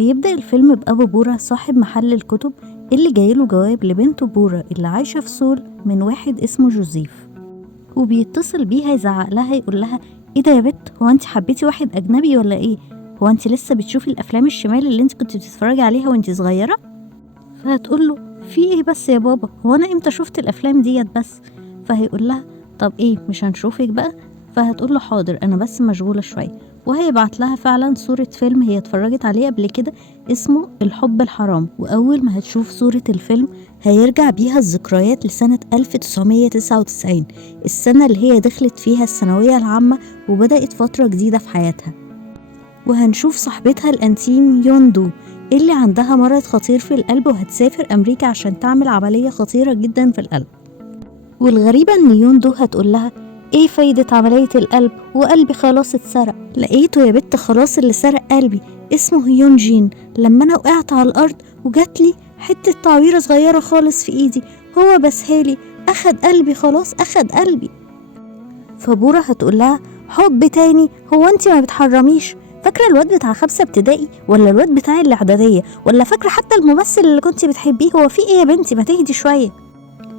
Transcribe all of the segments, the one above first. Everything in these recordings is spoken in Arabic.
بيبدأ الفيلم بأبو بورا صاحب محل الكتب اللي جايله جواب لبنته بورا اللي عايشة في سول من واحد اسمه جوزيف، وبيتصل بيها يزعق لها يقول لها ايه ده يا بت، هو انت حبيتي واحد اجنبي ولا ايه؟ هو انت لسه بتشوفي الافلام الشمال اللي انت كنت بتتفرجي عليها وانت صغيرة؟ فهتقول له في ايه بس يا بابا، هو انا امتى شفت الافلام ديت بس؟ فهيقول لها طب ايه مش هنشوفك بقى؟ فهتقول له حاضر انا بس مشغولة شوية، وهيبعت لها فعلا صورة فيلم هي اتفرجت عليه قبل كده اسمه الحب الحرام. واول ما هتشوف صورة الفيلم هيرجع بيها الذكريات لسنة 1999، السنة اللي هي دخلت فيها الثانوية العامة وبدأت فترة جديدة في حياتها. وهنشوف صاحبتها الانتيم يوندو اللي عندها مرض خطير في القلب وهتسافر أمريكا عشان تعمل عملية خطيرة جدا في القلب. والغريبة إن يوندو هتقول لها إيه فايدة عملية القلب وقلبي خلاص اتسرق؟ لقيته يا بنت خلاص اللي سرق قلبي اسمه هيون جين، لما أنا وقعت على الأرض وجاتلي حتة تعويرة صغيرة خالص في إيدي هو بسهالي أخد قلبي، خلاص أخد قلبي. فبورا هتقول لها حب تاني؟ هو أنت ما بتحرميش؟ فاكرة الواد بتاع 5 ابتدائي ولا الواد بتاع الإعدادية ولا فاكرة حتى الممثل اللي كنتي بتحبيه؟ هو في ايه يا بنتي، ما تهدي شوية.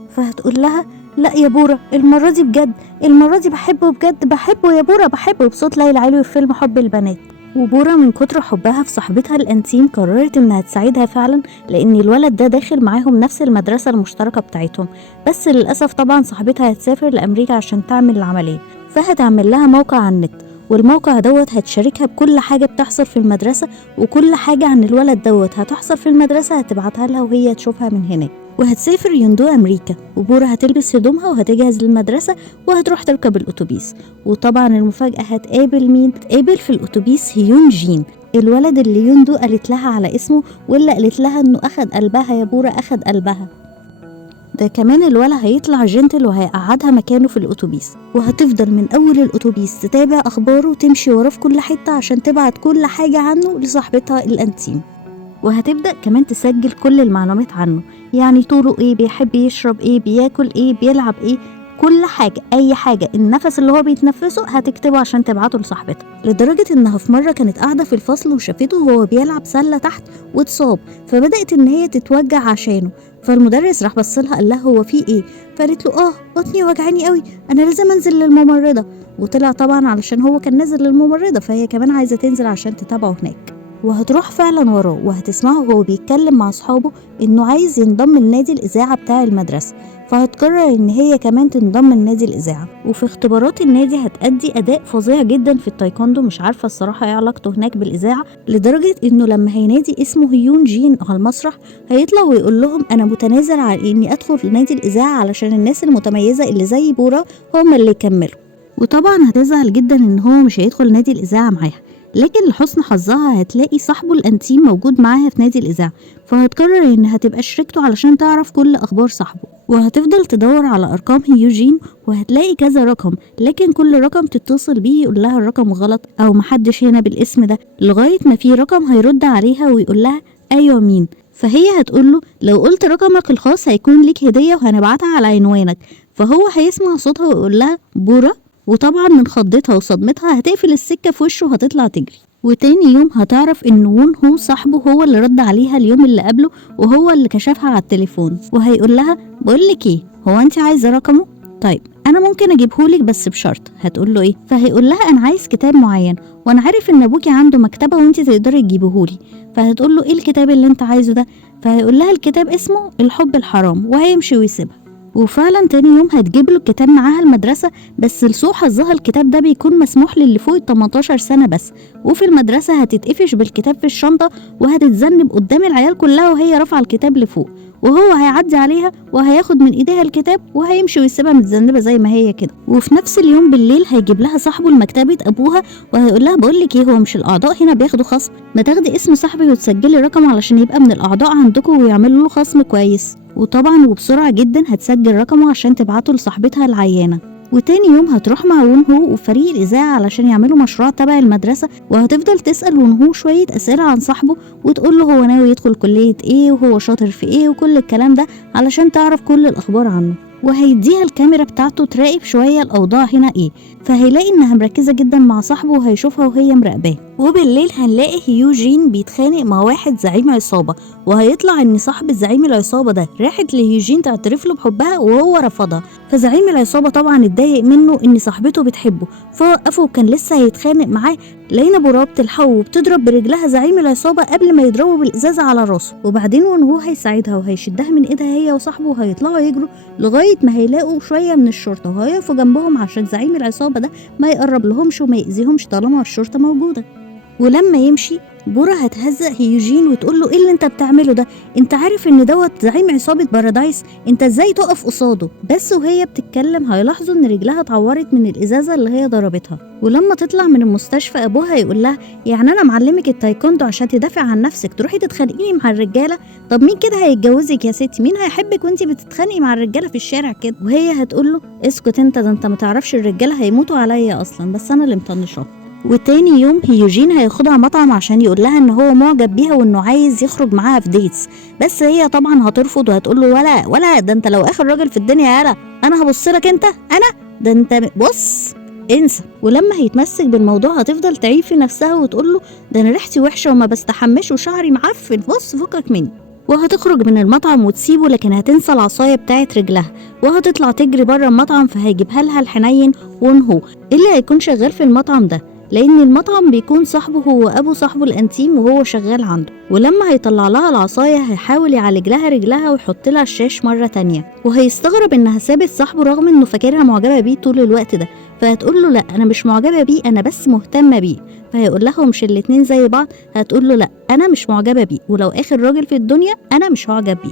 فهتقول لها لا يا بورا المرة دي بجد، المرة دي بحبه بجد، بحبه يا بورا بحبه، بصوت ليلى علوي في فيلم حب البنات. وبورا من كتر حبها في صاحبتها الانتيم قررت انها تساعدها فعلا، لان الولد ده داخل معاهم نفس المدرسة المشتركة بتاعتهم، بس للأسف طبعا صاحبتها هتسافر لأمريكا عشان تعمل العملية، فهتعمل لها موقع على النت، والموقع دوت هتشاركها بكل حاجة بتحصل في المدرسة، وكل حاجة عن الولد دوت هتحصل في المدرسة هتبعتها لها وهي تشوفها من هناك. وهتسافر يوندو أمريكا، وبورا هتلبس هدومها وهتجهز للمدرسة وهتروح تركب الأتوبيس. وطبعا المفاجأة هتقابل مين؟ تقابل في الأتوبيس هيون جين، الولد اللي يوندو قالت لها على اسمه واللي قالت لها انه أخد قلبها يا بورا، أخد قلبها. ده كمان الولد هيطلع جنتل وهيقعدها مكانه في الأتوبيس، وهتفضل من أول الأتوبيس تتابع أخباره وتمشي وراه في كل حتة عشان تبعت كل حاجة عنه لصاحبتها الأنتيم. وهتبدأ كمان تسجل كل المعلومات عنه، يعني طوله ايه، بيحب يشرب ايه، بياكل ايه، بيلعب ايه، كل حاجة، اي حاجة، النفس اللي هو بيتنفسه هتكتبه عشان تبعته لصاحبتها. لدرجة انها في مرة كانت قاعدة في الفصل وشافته وهو بيلعب سلة تحت واتصاب، فبدأت ان هي تتوجع عشانه، فالمدرس راح بصلها قال لها هو في ايه؟ فقالت له بطني وجعاني قوي، انا لازم انزل للممرضة. وطلع طبعا علشان هو كان نازل للممرضة فهي كمان عايزة تنزل عشان تتابعه هناك. وهتروح فعلا وراه وهتسمعه وهو بيتكلم مع اصحابه انه عايز ينضم لنادي الاذاعه بتاع المدرسه، فهتقرر ان هي كمان تنضم لنادي الاذاعه. وفي اختبارات النادي هتأدي اداء فظيع جدا في التايكوندو، مش عارفه الصراحه ايه علاقته هناك بالاذاعه، لدرجه انه لما هينادي اسمه هيون جين على المسرح هيطلع ويقول لهم انا متنازل عن اني ادخل لنادي الاذاعه علشان الناس المتميزه اللي زي بورا هم اللي يكملوا. وطبعا هتزعل جدا ان هو مش هيدخل نادي الاذاعه معاها، لكن لحسن حظها هتلاقي صاحبه الانتيم موجود معاها في نادي الاذاعه، فهتقرر انها تبقى شريكته علشان تعرف كل اخبار صاحبه. وهتفضل تدور على ارقام هيوجين وهتلاقي كذا رقم، لكن كل رقم تتصل بيه يقول لها الرقم غلط او محدش هنا بالاسم ده، لغايه ما في رقم هيرد عليها ويقول لها ايوه مين. فهي هتقول له لو قلت رقمك الخاص هيكون ليك هديه وهنبعتها على عنوانك، فهو هيسمع صوتها ويقول لها بورا، وطبعا من خضتها وصدمتها هتقفل السكة في وشه وهتطلع تجري. وتاني يوم هتعرف ان وون هو صاحبه هو اللي رد عليها اليوم اللي قبله وهو اللي كشفها على التليفون، وهيقول لها بقولك ايه، هو انت عايزة رقمه؟ طيب انا ممكن اجيبهولك بس بشرط. هتقول له ايه؟ فهيقول لها انا عايز كتاب معين وانا عارف ان ابوكي عنده مكتبة وانت تقدري تجيبهولي. فهتقول له ايه الكتاب اللي انت عايزه ده؟ فهيقول لها الكتاب اسمه الحب الحرام، وهيمشي ويسيبها. وفعلا تاني يوم هتجيب له الكتاب معاها المدرسة، بس لسوء حظها الكتاب ده بيكون مسموح للي فوق 18 سنة بس، وفي المدرسة هتتقفش بالكتاب في الشنطة وهتتذنب قدام العيال كلها وهي رافعة الكتاب لفوق، وهو هيعدي عليها وهياخد من ايديها الكتاب وهيمشي ويسيبها متذنبة زي ما هي كده. وفي نفس اليوم بالليل هيجيب لها صاحبه لمكتبة ابوها وهيقول لها بقولك ايه، هو مش الاعضاء هنا بياخدوا خصم؟ ما تاخدي اسم صاحبي وتسجلي رقم علشان يبقى من الاعضاء عندكم ويعملوا له خصم كويس. وطبعا وبسرعة جدا هتسجل رقمه عشان تبعته لصاحبتها العيانة. وتاني يوم هتروح مع وون هو وفريق الإذاعة علشان يعملوا مشروع تبع المدرسة، وهتفضل تسأل وون هو شوية أسئلة عن صاحبه وتقول له هو ناوي يدخل كلية ايه وهو شاطر في ايه وكل الكلام ده علشان تعرف كل الأخبار عنه. وهيديها الكاميرا بتاعته تراقب شوية الأوضاع هنا ايه، فهيلاقي انها مركزة جدا مع صاحبه وهيشوفها وهي مراقباه. وبالليل هنلاقي هيوجين بيتخانق مع واحد زعيم عصابة، وهيطلع ان صاحب الزعيم العصابة ده راحت لهيوجين تعترف له بحبها وهو رفضها، فزعيم العصابة طبعا اتضايق منه ان صاحبته بتحبه فوقفه وكان لسه هيتخانق معاه. لقينا بورا بتلحقه وبتضرب برجلها زعيم العصابة قبل ما يضربه بالإزازة على راسه، وبعدين وهو هيساعدها وهيشدها من ايدها هي وصاحبه وهيطلعوا يجروا لغاية ما هيلاقوا شوية من الشرطة وهيقفوا جنبهم عشان زعيم العصابة ده ما يقرب لهمش وما يأذيهمش طالما الشرطة موجودة. ولما يمشي بورا هتهزق هيوجين وتقول له ايه اللي انت بتعمله ده؟ انت عارف ان دوت زعيم عصابة بارادايس، انت ازاي تقف قصاده؟ بس وهي بتتكلم هيلاحظوا ان رجلها اتعورت من الازازة اللي هي ضربتها. ولما تطلع من المستشفى ابوها يقول لها يعني انا معلمك التايكوندو عشان تدافع عن نفسك تروحي تتخانقيني مع الرجالة؟ طب مين كده هيتجوزك يا ستي؟ مين هيحبك وانت بتتخانقي مع الرجالة في الشارع كده؟ وهي هتقول له اسكت انت، ده انت متعرفش الرجالة هيموتوا عليا اصلا، بس انا اللي مطنشاها. وتاني يوم هيوجين هياخدها مطعم عشان يقول لها ان هو معجب بيها وانه عايز يخرج معاها في ديتس، بس هي طبعا هترفض وهتقول له ولا ده انت لو اخر راجل في الدنيا يالا انا هبص لك انت، انا ده انت بص انسى. ولما هيتمسك بالموضوع هتفضل تعيب في نفسها وتقول له ده انا ريحتي وحشه وما بستحمش وشعري معفن، بص فكك مني. وهتخرج من المطعم وتسيبه، لكن هتنسى العصايه بتاعت رجلها وهتطلع تجري بره المطعم، فهيجيبها لها الحنين وونهو اللي هيكون شغال في المطعم ده، لان المطعم بيكون صاحبه هو ابو صاحبه الانتيم وهو شغال عنده. ولما هيطلع لها العصايه هيحاول يعالج لها رجلها ويحط لها الشاش مره تانية، وهيستغرب انها سابت صاحبه رغم انه فاكرها معجبه بيه طول الوقت ده، فهتقول له لا انا مش معجبه بيه، انا بس مهتمه بيه. فهيقول لها مش الاتنين زي بعض؟ هتقول له لا انا مش معجبه بيه، ولو اخر راجل في الدنيا انا مش هعجب بيه.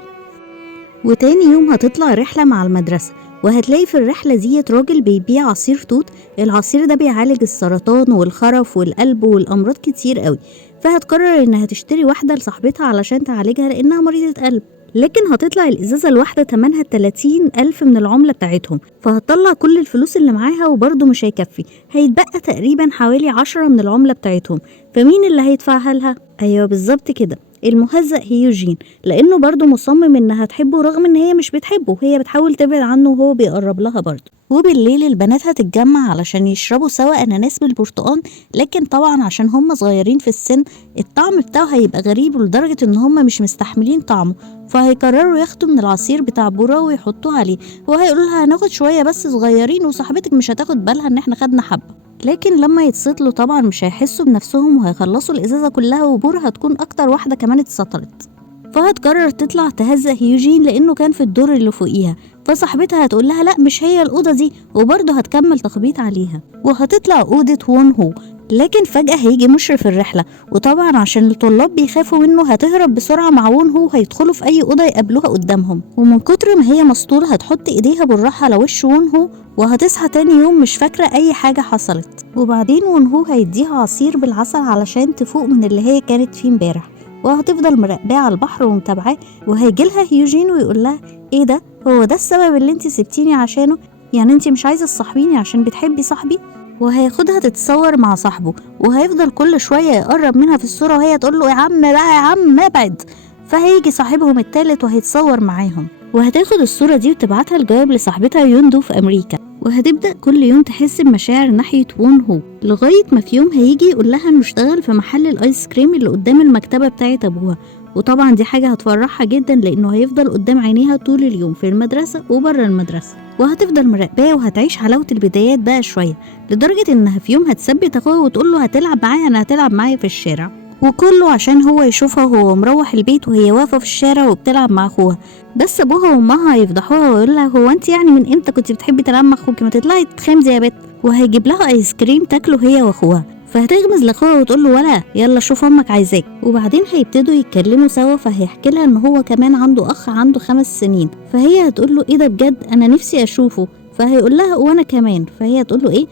وتاني يوم هتطلع رحله مع المدرسه، وهتلاقي في الرحلة ديت راجل بيبيع عصير توت، العصير ده بيعالج السرطان والخرف والقلب والأمراض كتير قوي، فهتقرر انها تشتري واحدة لصاحبتها علشان تعالجها لانها مريضة قلب. لكن هتطلع الإزازة الواحدة تمنها 30,000 من العملة بتاعتهم، فهتطلع كل الفلوس اللي معاها وبرضه مش هيكفي، هيتبقى تقريبا حوالي 10 من العملة بتاعتهم، فمين اللي هيدفعها لها؟ ايوه بالظبط كده، المهزأ هيوجين، لانه برضه مصمم انها تحبه رغم ان هي مش بتحبه، هي بتحاول تبعد عنه وهو بيقرب لها برضه. وبالليل البنات هتتجمع علشان يشربوا سوا اناناس بالبرتقال، لكن طبعا عشان هم صغيرين في السن الطعم بتاعه هيبقى غريب لدرجة ان هم مش مستحملين طعمه، فهيقرروا ياخدوا من العصير بتاع بورا ويحطوه عليه، وهيقولوا لها هناخد شوية بس صغيرين وصاحبتك مش هتاخد بالها ان احنا خدنا حبة. لكن لما يتسطلوا طبعا مش هيحسوا بنفسهم وهيخلصوا الازازه كلها، وبورا هتكون اكتر واحده كمان اتسطلت، فهتقرر تطلع تهزأ هيوجين لانه كان في الدور اللي فوقيها، فصاحبتها هتقول لها لا مش هي الاوضه دي، وبرضه هتكمل تخبيط عليها وهتطلع اوضه وونهو. لكن فجأة هيجي مشرف الرحلة، وطبعا عشان الطلاب بيخافوا منه هتهرب بسرعة مع وونهو وهيدخلوا في أي أوضة يقابلوها قدامهم، ومن كتر ما هي مسطولة هتحط إيديها بالراحة على وش وونهو، وهتصحى تاني يوم مش فاكرة أي حاجة حصلت. وبعدين وونهو هيديها عصير بالعسل علشان تفوق من اللي هي كانت فيه امبارح، وهتفضل مراقباه على البحر ومتابعاه، وهيجيلها هيوجين ويقول لها ايه ده؟ هو ده السبب اللي انت سبتيني عشانه؟ يعني انت مش عايزة تصاحبيني عشان بتحبي صاحبي؟ وهياخدها تتصور مع صاحبه، وهيفضل كل شوية يقرب منها في الصورة وهي تقول له يا عم بقى يا عم ابعد، فهيجي صاحبهم التالت وهيتصور معاهم، وهتاخد الصورة دي وتبعتها الجواب لصاحبتها يوندو في أمريكا، وهتبدأ كل يوم تحس بمشاعر ناحية وونهو، لغاية ما في يوم هيجي يقول لها انه اشتغل في محل الايس كريم اللي قدام المكتبة بتاعت ابوها، وطبعا دي حاجة هتفرحها جدا لانه هيفضل قدام عينيها طول اليوم في المدرسة وبره المدرسة، وهتفضل مراقباه وهتعيش حلاوة البدايات بقى شوية، لدرجة انها في يوم هتثبت اخوها وتقول له هتلعب معايا، انا هتلعب معايا في الشارع، وكله عشان هو يشوفها وهو مروح البيت وهي واقفة في الشارع وبتلعب مع اخوها. بس ابوها وامها هيفضحوها ويقول لها هو انت يعني من امتى كنت بتحبي تلعبي مع اخوكي؟ ما تطلعي تخمزي يا بت، وهيجيب لها ايس كريم تاكله هي واخوها، فهتغمز لاخوها وتقول له ولا يلا شوف امك عايزاك. وبعدين هيبتدوا يتكلموا سوا، فهيحكي لها ان هو كمان عنده اخ عنده 5 سنين، فهي هتقول له ايه ده بجد انا نفسي اشوفه، فهيقول لها وانا كمان، فهي هتقول له ايه،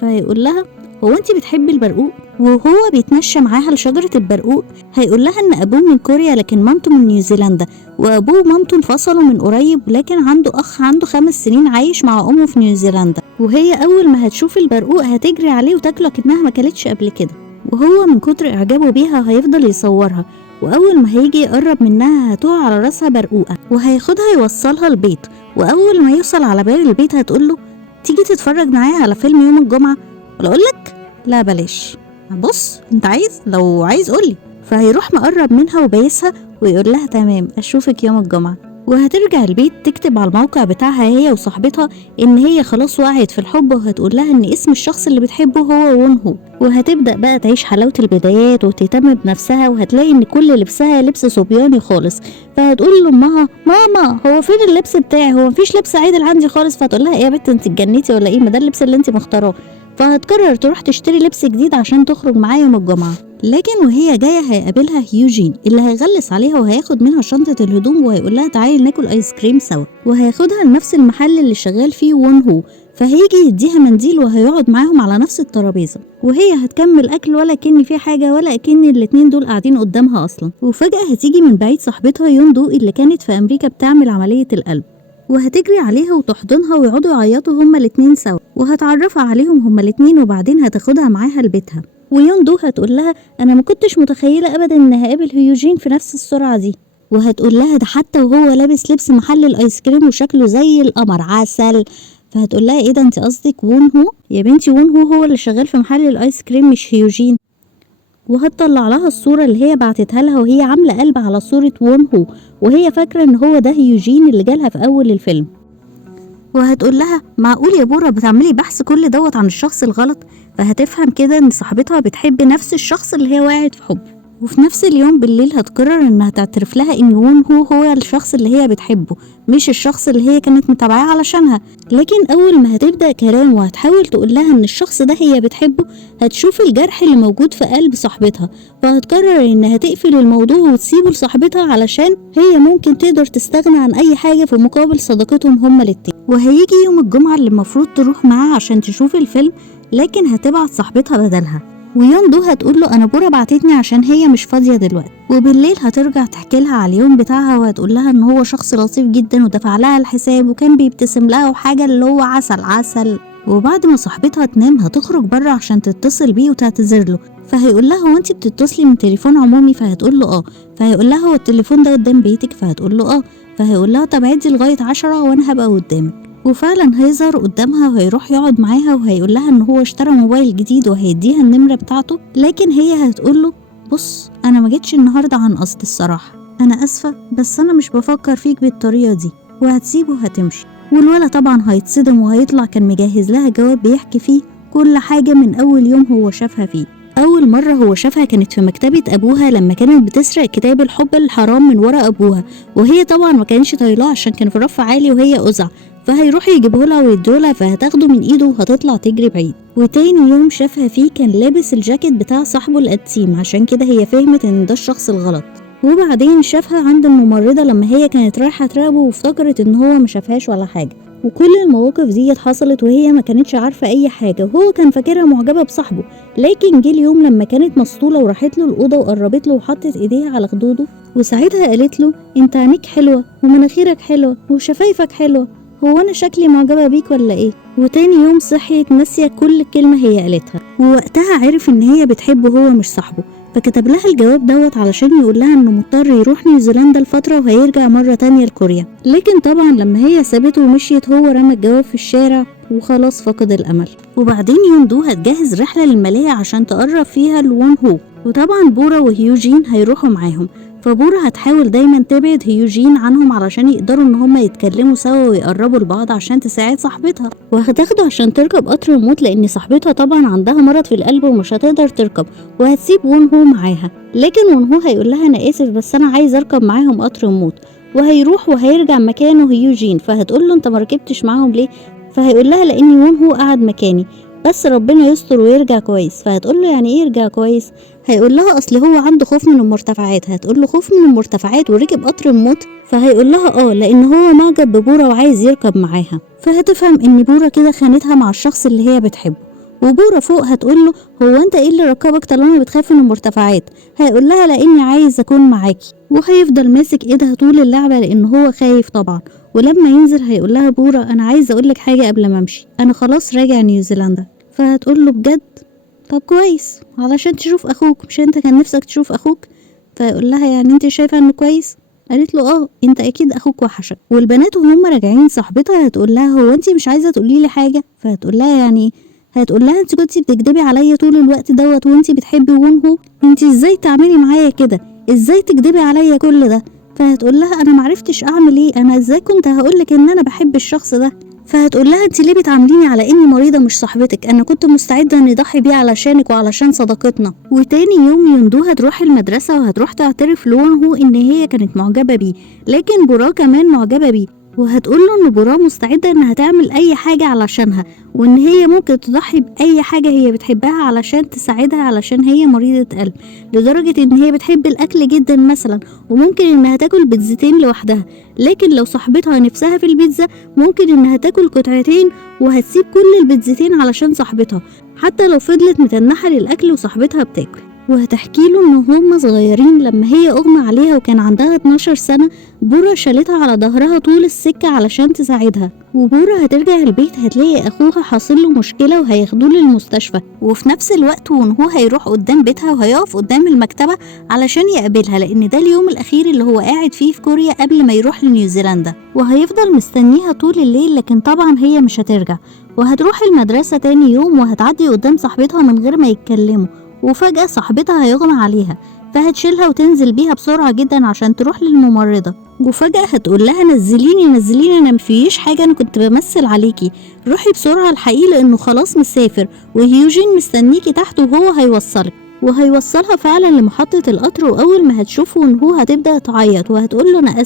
فهيقول لها هو انت بتحبي البرقوق؟ وهو بيتمشى معاها لشجرة البرقوق هيقول لها ان ابوه من كوريا لكن مامته من نيوزيلندا، وابوه ومامته انفصلوا من قريب، لكن عنده اخ عنده 5 سنين عايش مع امه في نيوزيلندا، وهي اول ما هتشوف البرقوق هتجري عليه وتاكله كأنها ما كلتش قبل كده، وهو من كتر اعجابه بيها هيفضل يصورها، واول ما هيجي يقرب منها هتقع على راسها برقوقة، وهياخدها يوصلها البيت، واول ما يوصل على باب البيت هتقول له تيجي تتفرج معايا على فيلم يوم الجمعة؟ ولا اقول لك لا بلاش بص انت لو عايز قولي. فهيروح مقرب منها وبايسها ويقول لها تمام اشوفك يوم الجمعة. وهترجع البيت تكتب على الموقع بتاعها هي وصاحبتها ان هي خلاص وقعت في الحب، وهتقول لها ان اسم الشخص اللي بتحبه هو وون هو. وهتبدأ بقى تعيش حلاوة البدايات وتهتم بنفسها، وهتلاقي ان كل لبسها لبس صبياني خالص. فهتقول لامها ماما هو فين اللبس بتاعي، هو مفيش لبس عادل عندي خالص. فهتقول لها ايه يا بنت انت اتجنيتي ولا ايه، ما ده اللبس اللي انت مختاراه. فهتقرر تروح تشتري لبس جديد عشان تخرج معاه يوم الجمعة. لكن وهي جاية هيقابلها هيوجين اللي هيغلس عليها وهياخد منها شنطة الهدوم، وهيقول لها تعالي ناكل ايس كريم سوا، وهياخدها لنفس المحل اللي شغال فيه وون هو. فهيجي يديها منديل وهيقعد معاهم على نفس الترابيزة، وهي هتكمل اكل ولا كأن في حاجة ولا كأن الاتنين دول قاعدين قدامها اصلا. وفجأة هتيجي من بعيد صاحبتها يون دو اللي كانت في امريكا بتعمل عملية القلب، وهتجري عليها وتحضنها ويقعدوا يعيطوا هما الاتنين سوا، وهتعرفها عليهم هما الاتنين وبعدين هتاخدها معاها لبيتها. ويون دو هتقول لها انا ما كنتش متخيله ابدا ان هقابل هيوجين في نفس السرعه دي. وهتقول لها ده حتى وهو لابس لبس محل الايس كريم وشكله زي القمر عسل. فهتقول لها ايه ده انت قصدك وون هو؟ يا بنتي وون هو اللي شغال في محل الايس كريم مش هيوجين. وهتطلع لها الصوره اللي هي بعتتها لها وهي عامله قلب على صوره وون هو، وهي فاكره ان هو ده هيوجين اللي جالها في اول الفيلم. وهتقول لها معقول يا بورا بتعملي بحث كل دوت عن الشخص الغلط؟ فهتفهم كده ان صاحبتها بتحب نفس الشخص اللي هي وقعت في حبه. وفي نفس اليوم بالليل هتقرر انها تعترف لها ان وون هو الشخص اللي هي بتحبه مش الشخص اللي هي كانت متابعاه علشانها. لكن اول ما هتبدأ كلام وهتحاول تقول لها ان الشخص ده هي بتحبه، هتشوف الجرح اللي موجود في قلب صاحبتها. فهتقرر انها تقفل الموضوع وتسيبه لصاحبتها علشان هي ممكن تقدر تستغنى عن اي حاجة في مقابل صداقتهم هما الاتنين. وهيجي يوم الجمعة اللي المفروض تروح معاه عشان تشوف الفيلم، لكن هتبعت صاحبتها بدلها. ويون دو هتقول له انا بورا بعتتني عشان هي مش فاضيه دلوقتي. وبالليل هترجع تحكي لها على اليوم بتاعها وهتقول لها ان هو شخص لطيف جدا ودفع لها الحساب وكان بيبتسم لها وحاجه اللي هو عسل عسل. وبعد ما صاحبتها تنام هتخرج بره عشان تتصل بيه وتعتذر له. فهيقول لها هو انت بتتصلي من تليفون عمومي؟ فهتقول له اه. فهيقول لها هو التليفون ده قدام بيتك؟ فهتقول له اه. فهيقول لها طب عدي لغايه 10 وانا هبقى قدامك. وفعلا هيظهر قدامها وهيروح يقعد معاها وهيقول لها ان هو اشترى موبايل جديد وهيديها النمرة بتاعته. لكن هي هتقول له بص انا ما جيتش النهارده عن قصد الصراحة، انا اسفة بس انا مش بفكر فيك بالطريقة دي. وهتسيبه وهتمشي. والولد طبعا هيتصدم وهيطلع كان مجهز لها جواب بيحكي فيه كل حاجة من اول يوم هو شافها فيه. أول مرة هو شافها كانت في مكتبة أبوها لما كانت بتسرق كتاب الحب الحرام من ورا أبوها، وهي طبعا ما كانش طايلاه عشان كان في رف عالي وهي أزع. فهيروح يجيبهولها ويديهولها فهتاخده من ايده وهتطلع تجري بعيد. وتاني يوم شافها فيه كان لابس الجاكيت بتاع صاحبه القديم، عشان كده هي فهمت ان ده الشخص الغلط. وبعدين شافها عند الممرضة لما هي كانت رايحة تراقبه وافتكرت ان هو ما شافهاش ولا حاجة. وكل المواقف دي حصلت وهي ما كانتش عارفة اي حاجة، وهو كان فاكرها معجبة بصاحبه. لكن جه اليوم لما كانت مسطولة وراحت له الأوضة وقربت له وحطت ايديها على خدوده، وساعتها قالت له انت عينيك حلوة ومناخيرك حلوة وشفايفك حلوة، هو انا شكلي معجبة بيك ولا ايه؟ وتاني يوم صحيت ناسية كل كلمة هي قالتها. ووقتها عرف ان هي بتحبه هو مش صاحبه، فكتب لها الجواب دوت علشان يقول لها انه مضطر يروح نيوزيلندا لفترة وهيرجع مرة تانية لكوريا. لكن طبعا لما هي سابته ومشيت هو رمى الجواب في الشارع وخلاص فقد الامل. وبعدين يوندو هتجهز رحلة للمالية عشان تقرب فيها لوون هو، وطبعا بورا وهيوجين هيروحوا معاهم. فبورا هتحاول دايما تبعد هيوجين عنهم علشان يقدروا ان هما يتكلموا سوا ويقربوا لبعض عشان تساعد صاحبتها. وهتاخده عشان تركب قطر الموت لان صاحبتها طبعا عندها مرض في القلب ومش هتقدر تركب، وهتسيب وون هو معاها. لكن وون هو هيقول لها انا اسف بس انا عايز اركب معاهم قطر الموت. وهيروح وهيرجع مكانه هيوجين. فهتقول له انت ما ركبتش معاهم ليه؟ فهيقول لها لاني وون هو قعد مكاني بس ربنا يستر ويرجع كويس. فهتقول له يعني ايه يرجع كويس؟ هيقول لها اصل هو عنده خوف من المرتفعات. هتقول له خوف من المرتفعات وركب قطر الموت؟ فهيقول لها اه لان هو معجب ببورا وعايز يركب معاها. فهتفهم ان بورا كده خانتها مع الشخص اللي هي بتحبه. وبورا فوق هتقول له هو انت ايه اللي ركبك طالما بتخاف من المرتفعات؟ هيقول لها لاني عايز اكون معاكي. وهيفضل ماسك ايدها طول اللعبه لان هو خايف طبعا. ولما ينزل هيقول لها بورا انا عايز اقول لك حاجه قبل ما امشي، انا خلاص راجع نيوزيلندا. فهتقول له بجد؟ طب كويس علشان تشوف اخوك، مش انت كان نفسك تشوف اخوك؟ فيقول لها يعني انت شايفه انه كويس؟ قالت له اه انت اكيد اخوك وحشك. والبنات وهم راجعين صاحبتها هتقول لها هو انت مش عايزه تقولي لي حاجه؟ فهتقول لها يعني هتقول لها انت كنتي بتكدبي عليا طول الوقت دوت وانت بتحبي وون هو، انت ازاي تعملي معايا كده، ازاي تكدبي عليا كل ده؟ فهتقول لها انا معرفتش اعمل ايه، انا ازاي كنت هقولك ان انا بحب الشخص ده؟ فهتقول لها انت ليه بتعامليني على اني مريضه مش صاحبتك، انا كنت مستعده اني اضحي بيه علشانك وعلشان صداقتنا. وتاني يوم يوندو هتروح المدرسه وهتروح تعترف لوون هو ان هي كانت معجبه بيه، لكن بورا كمان معجبه بيه، وهتقول له ان بورا مستعده انها تعمل اي حاجه علشانها، وان هي ممكن تضحي باي حاجه هي بتحبها علشان تساعدها علشان هي مريضه قلب، لدرجه ان هي بتحب الاكل جدا مثلا، وممكن انها تاكل بيتزتين لوحدها، لكن لو صاحبتها نفسها في البيتزا ممكن انها تاكل قطعتين وهتسيب كل البيتزتين علشان صاحبتها، حتى لو فضلت متنحه للاكل وصاحبتها بتاكل. وهتحكي له ان هم صغيرين لما هي اغمى عليها وكان عندها 12 سنة، بورا شالتها على ظهرها طول السكة علشان تساعدها، وبورا هترجع البيت هتلاقي اخوها حاصل له مشكلة وهياخدوه للمستشفى، وفي نفس الوقت وهو هيروح قدام بيتها وهيقف قدام المكتبة علشان يقابلها، لان ده اليوم الاخير اللي هو قاعد فيه في كوريا قبل ما يروح لنيوزيلندا، وهيفضل مستنيها طول الليل، لكن طبعا هي مش هترجع. وهتروح المدرسة تاني يوم وهتعدي قدام صاحبتها من غير ما يتكلموا، وفجأة صاحبتها هيغمى عليها، فهتشيلها وتنزل بيها بسرعة جدا عشان تروح للممرضة، وفجأة هتقول لها نزليني نزليني، انا مفيش حاجة، انا كنت بمثل عليكي، روحي بسرعة الحقيقة لانه خلاص مسافر وهيوجين مستنيكي تحت وهو هيوصلك. وهيوصلها فعلا لمحطة القطر، واول ما هتشوفه ان هو هتبدأ تعيط وهتقول له انا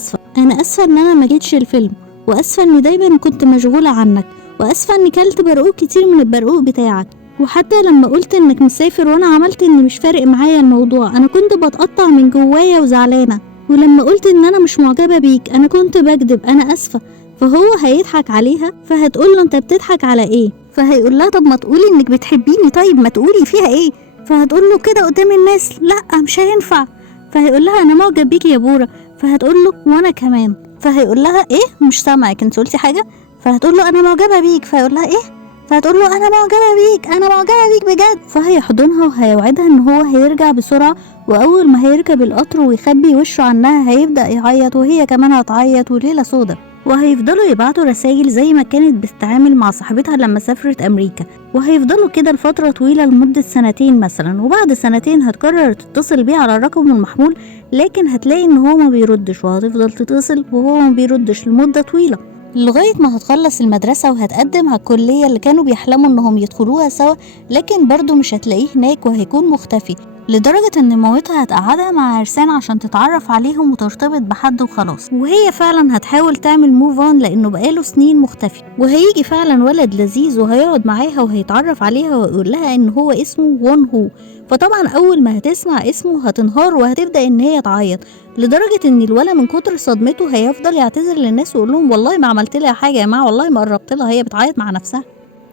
اسفة ان انا ما جيتش الفيلم، واسفة اني دايما كنت مشغولة عنك، واسفة اني كلت برقوق كتير من البرقوق بتاعك، وحتى لما قلت انك مسافر وانا عملت ان مش فارق معايا الموضوع، انا كنت بتقطع من جوايا وزعلانة، ولما قلت ان انا مش معجبة بيك انا كنت بكذب، انا اسفة. فهو هيضحك عليها، فهتقول له انت بتضحك على ايه؟ فهيقول لها طب ما تقولي انك بتحبيني، طيب ما تقولي فيها ايه؟ فهتقول له كده قدام الناس؟ لا مش هينفع. فهيقول لها انا معجب بيكي يا بورا، فهتقول له وانا كمان. فهيقول لها ايه؟ مش سامعك، انت قلتي حاجة؟ فهتقول له انا معجبة بيك. فهيقول لها ايه؟ فهتقول له انا معجبه بيك، انا معجبه بيك بجد. فهيحضنها وهيوعدها ان هو هيرجع بسرعه، واول ما هيركب القطر ويخبي وشه عنها هيبدا يعيط وهي كمان هتعيط، وليله سودا. وهيفضلوا يبعتوا رسائل زي ما كانت بتتعامل مع صاحبتها لما سافرت امريكا، وهيفضلوا كده لفتره طويله لمده 2 مثلا، وبعد 2 هتقرر تتصل بيه على الرقم المحمول، لكن هتلاقي ان هو ما بيردش، وهتفضل تتصل وهو ما بيردش لمده طويله لغاية ما هتخلص المدرسة وهتقدم على الكلية اللي كانوا بيحلموا انهم يدخلوها سوا، لكن برضو مش هتلاقيه هناك وهيكون مختفي، لدرجة ان مامتها هتقعدها مع عرسان عشان تتعرف عليهم وترتبط بحد وخلاص، وهي فعلا هتحاول تعمل موف اون لانه بقاله سنين مختفي، وهيجي فعلا ولد لذيذ وهيقعد معاها وهيتعرف عليها ويقول لها ان هو اسمه وون هو. فطبعا اول ما هتسمع اسمه هتنهار وهتبدأ ان هي تعيط، لدرجة ان الولد من كتر صدمته هيفضل يعتذر للناس ويقول لهم والله ما عملت لها حاجة يا جماعة، والله ما قربت لها، هي بتعيط مع نفسها.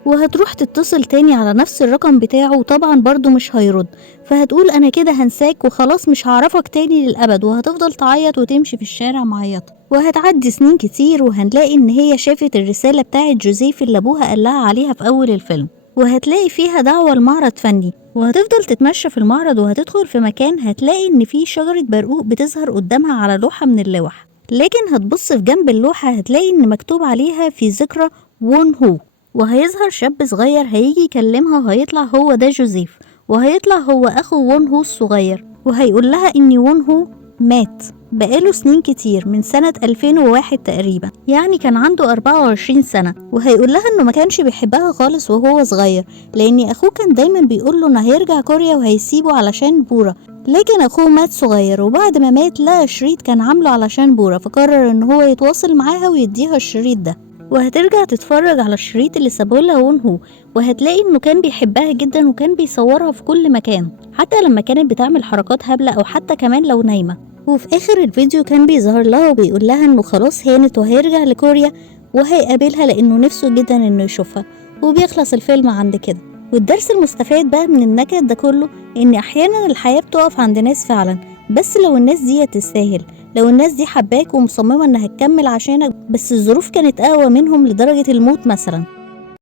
وهتروح تتصل تاني على نفس الرقم بتاعه، وطبعا برضو مش هيرد، فهتقول انا كده هنساك وخلاص مش هعرفك تاني للأبد، وهتفضل تعيط وتمشي في الشارع معيطة. وهتعدي سنين كتير وهنلاقي ان هي شافت الرسالة بتاعت جوزيف اللي ابوها قالها عليها في اول الفيلم، وهتلاقي فيها دعوة لمعرض فني، وهتفضل تتمشى في المعرض وهتدخل في مكان هتلاقي ان فيه شجرة برقوق بتظهر قدامها على لوحة من اللوح، لكن هتبص في جنب اللوحة هتلاقي ان مكتوب عليها في ذكرى وون هو، وهيظهر شاب صغير هيجي يكلمها وهيطلع هو ده جوزيف، وهيطلع هو اخو وون هو الصغير، وهيقول لها ان وون هو مات بقاله سنين كتير من سنة 2001 تقريبا، يعني كان عنده 24 سنة، وهيقول لها انه ما كانش بيحبها خالص وهو صغير، لان اخوه كان دايما بيقول له انه هيرجع كوريا وهيسيبه علشان بورا، لكن اخوه مات صغير، وبعد ما مات لقى شريط كان عامله علشان بورا، فقرر ان هو يتواصل معاها ويديها الشريط ده، وهترجع تتفرج على الشريط اللي سابهولها وون هو، وهتلاقي انه كان بيحبها جدا وكان بيصورها في كل مكان، حتى لما كانت بتعمل حركات هبلة او حتى كمان لو نايمة. وفي اخر الفيديو كان بيظهر لها وبيقول لها انه خلاص هانت وهيرجع لكوريا وهيقابلها لانه نفسه جدا انه يشوفها، وبيخلص الفيلم عند كده. والدرس المستفاد بقى من النكد ده كله ان احيانا الحياة بتقف عند ناس فعلا، بس لو الناس دي تستاهل، لو الناس دي حباك ومصممة انها تكمل عشانك، بس الظروف كانت اقوى منهم لدرجة الموت مثلا،